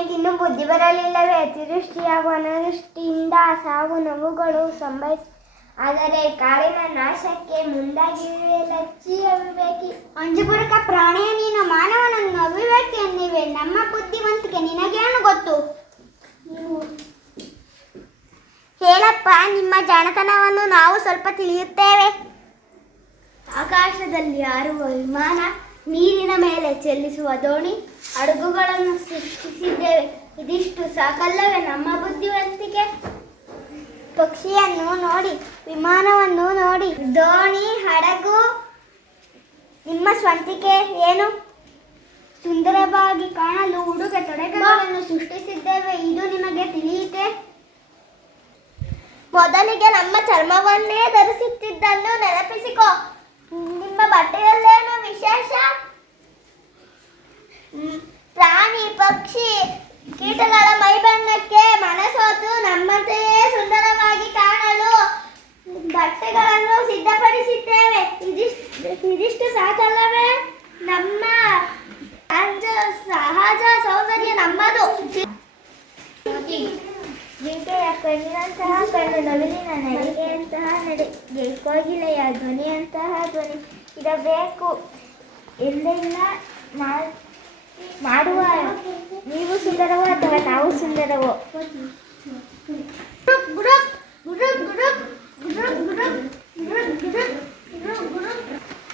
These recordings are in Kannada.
ನಿನಗಿನ್ನೂ ಬುದ್ಧಿ ಬರಲಿಲ್ಲವೇ? ಅತಿವೃಷ್ಟಿ ಹಾಗೂ ಅನಾವೃಷ್ಟಿಯಿಂದ ಸಾವು ನೋವುಗಳು ಸಂಭವಿಸ ಆದರೆ ಕಾಡಿನ ನಾಶಕ್ಕೆ ಮುಂದಾಗಿರುವೆ ಲಚ್ಚಿ ಅವಿವೇಕಿ. ಅಂಜುಬುರುಕ ಪ್ರಾಣಿಯ ನೀನು ಮಾನವನನ್ನು ಅವಿವೇಕಿ ಎನ್ನಿವೆ. ನಮ್ಮ ಬುದ್ಧಿವಂತಿಕೆ ನಿನಗೇನು ಗೊತ್ತು? ಹೇಳಪ್ಪ, ನಿಮ್ಮ ಜಾಣತನವನ್ನು ನಾವು ಸ್ವಲ್ಪ ತಿಳಿಯುತ್ತೇವೆ. ಆಕಾಶದಲ್ಲಿ ಹಾರುವ ವಿಮಾನ, ನೀರಿನ ಮೇಲೆ ಚಲಿಸುವ ದೋಣಿ, ಹಡಗುಗಳನ್ನು ಸೃಷ್ಟಿಸಿದ್ದೇವೆ. ಇದಿಷ್ಟು ಸಾಕಲ್ಲವೇ ನಮ್ಮ ಬುದ್ಧಿವಂತಿಕೆ? ಪಕ್ಷಿಯನ್ನು ನೋಡಿ, ವಿಮಾನವನ್ನು ನೋಡಿ, ದೋಣಿ, ಹಡಗು, ನಿಮ್ಮ ಸ್ವಂತಿಕೆ ಏನು? ಸುಂದರವಾಗಿ ಕಾಣಲು ಉಡುಗೆ ತೊಡುಗೆಗಳನ್ನು ಸೃಷ್ಟಿಸಿದ್ದೇವೆ. ಇದು ನಿಮಗೆ ತಿಳಿಯಿತೆ? ಮೊದಲಿಗೆ ನಮ್ಮ ಚರ್ಮವನ್ನೇ ಧರಿಸುತ್ತಿದ್ದನ್ನು ನೆನಪಿಸಿಕೊ. ನಿಮ್ಮ ಬಟ್ಟೆಯಲ್ಲೇನು ವಿಶೇಷ? ಪ್ರಾಣಿ, ಪಕ್ಷಿ, ಕೀಟಗಳ ಮೈಬಣ್ಣಕ್ಕೆ ಮನಸೋತು ನಮ್ಮಂತೆಯೇ ಸುಂದರವಾಗಿ ಕಾಣಲು ಬಟ್ಟೆಗಳನ್ನು ಸಿದ್ಧಪಡಿಸಿದ್ದೇವೆ. ಇದಿಷ್ಟು ಸಾಕಲ್ಲವೇ? ನಮ್ಮ ಸಹಜ ಸೌಂದರ್ಯ ನಮ್ಮದು. ಜಿಂಕೆಯ ಕಣ್ಣಿನಂತಹ ಕಣ್ಣು, ನವಿಲಿನ ನಡಿಗೆಯಂತಹ ನಡೆ, ಕೋಗಿಲೆಯ ಧ್ವನಿಯಂತಹ ಧ್ವನಿ ಇರಬೇಕು ಎಂದೆಲ್ಲ ಮಾಡುವ ನೀವು ಸುಂದರವೋ ಅಥವಾ ನಾವು ಸುಂದರವೋ?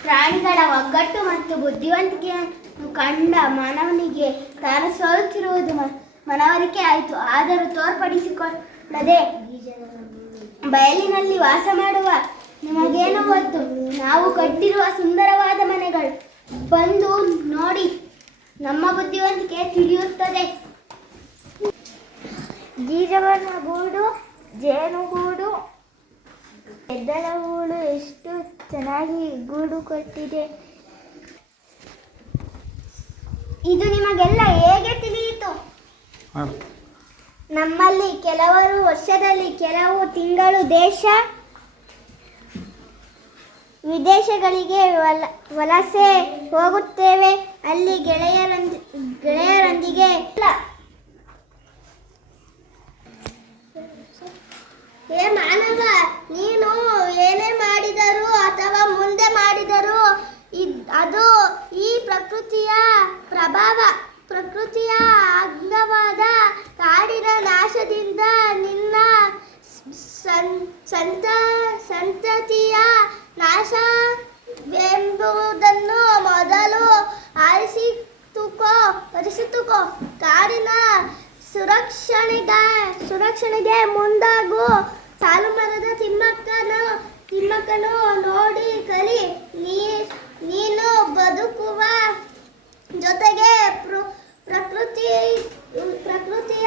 ಪ್ರಾಣಿಗಳ ಒಗ್ಗಟ್ಟು ಮತ್ತು ಬುದ್ಧಿವಂತಿಕೆಯನ್ನು ಕಂಡ ಮಾನವನಿಗೆ ತಾನು ಸೋಲುತ್ತಿರುವುದು ಮನವರಿಕೆ ಆಯಿತು. ಆದರೂ ತೋರ್ಪಡಿಸಿಕೊಳ್ಳದೆ ಬಯಲಿನಲ್ಲಿ ವಾಸ ಮಾಡುವ ನಿಮಗೇನು ಗೊತ್ತು? ನಾವು ಕಟ್ಟಿರುವ ಸುಂದರವಾದ ಮನೆಗಳು. ಬಂದು ನೋಡಿ, ನಮ್ಮ ಬುದ್ಧಿವಂತಿಕೆ ತಿಳಿಯುತ್ತದೆ. ಜೀಜವನ ಗೂಡು, ಜೇನುಗೂಡು, ಎದ್ದಳ ಗೂಡು ಎಷ್ಟು ಚೆನ್ನಾಗಿ ಗೂಡು ಕಟ್ಟಿದೆ. ಇದು ನಿಮಗೆಲ್ಲ ಹೇಗೆ ತಿಳಿಯಿತು? ನಮ್ಮಲ್ಲಿ ಕೆಲವರು ವರ್ಷದಲ್ಲಿ ಕೆಲವು ತಿಂಗಳು ದೇಶ ವಿದೇಶಗಳಿಗೆ ವಲಸೆ ಹೋಗುತ್ತೇವೆ. ಅಲ್ಲಿ ಗೆಳೆಯರೊಂದಿಗೆ ಹೇ ಮಾನವ, ನೀನು ಏನೇ ಮಾಡಿದರೂ ಅಥವಾ ಮುಂದೆ ಮಾಡಿದರೂ ಅದು ಈ ಪ್ರಕೃತಿಯ ಪ್ರಭಾವ. ಪ್ರಕೃತಿಯ ಅಂಗವಾದ ಕಾಡಿನ ನಾಶದಿಂದ ನಿನ್ನ ಸಂತತಿಯ ನಾಶವೆಂಬುದನ್ನು ಮೊದಲು ಅರಿಸಿತುಕೋ. ಕಾಡಿನ ಸುರಕ್ಷಣೆಗೆ ಮುಂದಾಗು. ಸಾಲುಮರದ ತಿಮ್ಮಕ್ಕನು ನೋಡಿ ಕಲಿ. ನೀನು ಬದುಕುವ ಜೊತೆಗೆ ಪ್ರಕೃತಿಯ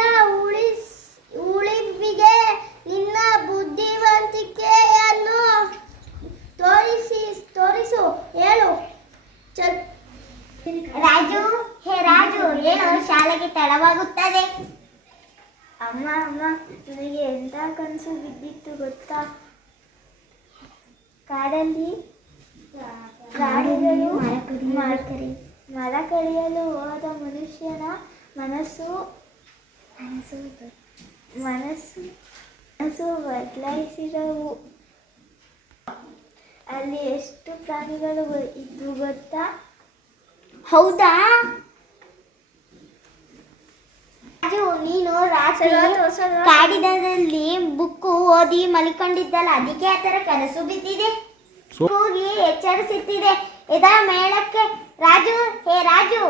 ಉಳಿವಿಗೆ ನಿನ್ನ ಬುದ್ಧಿವಂತಿಕೆಯನ್ನು ತೋರಿಸು. ಹೇಳು. ರಾಜು, ಹೇ ರಾಜು, ಏನು ಶಾಲೆಗೆ ತಡವಾಗುತ್ತದೆ? ಅಮ್ಮ, ನನಗೆ ಎಂಥ ಕನಸು ಬಿದ್ದಿತ್ತು ಗೊತ್ತಾ? ಕಾಡಲ್ಲಿ ಪ್ರಾಣಿಗಳು ಮರ ಕಡಿಯಲು ಹೋದ ಮನುಷ್ಯನ ಮನಸ್ಸು ಬದಲಾಯಿಸಿದವು. ಅಲ್ಲಿ ಎಷ್ಟು ಪ್ರಾಣಿಗಳು ಇದ್ದು ಗೊತ್ತಾ? ಹೌದಾ? ರಾಜು, ನೀನು ರಾತ್ರಿ ಕಾಡಿನಲ್ಲಿ ಬುಕ್ಕು ಓದಿ ಮಲಿಕೊಂಡಿದ್ದಲ್ಲ, ಅದಕ್ಕೆ ಆ ಥರ ಕನಸು ಬಿದ್ದಿದೆ. ಕೂಗಿ ಎಚ್ಚರಿಸುತ್ತಿದೆ. ಎದ ಮೇಳಕ್ಕೆ. ರಾಜು, ಹೇ ರಾಜು.